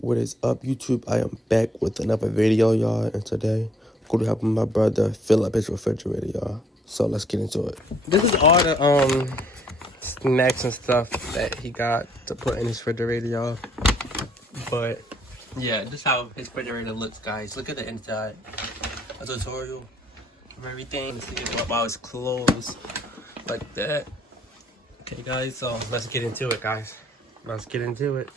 What is up, YouTube? I am back with another video, y'all, and today I'm going to help my brother fill up his refrigerator, y'all. So let's get into it. This is all the snacks and stuff that he got to put in his refrigerator, y'all. But yeah, this is how his refrigerator looks, guys. Look at the inside. A tutorial of everything. See it while it's closed like that. Okay, guys. So let's get into it, guys. Let's get into it.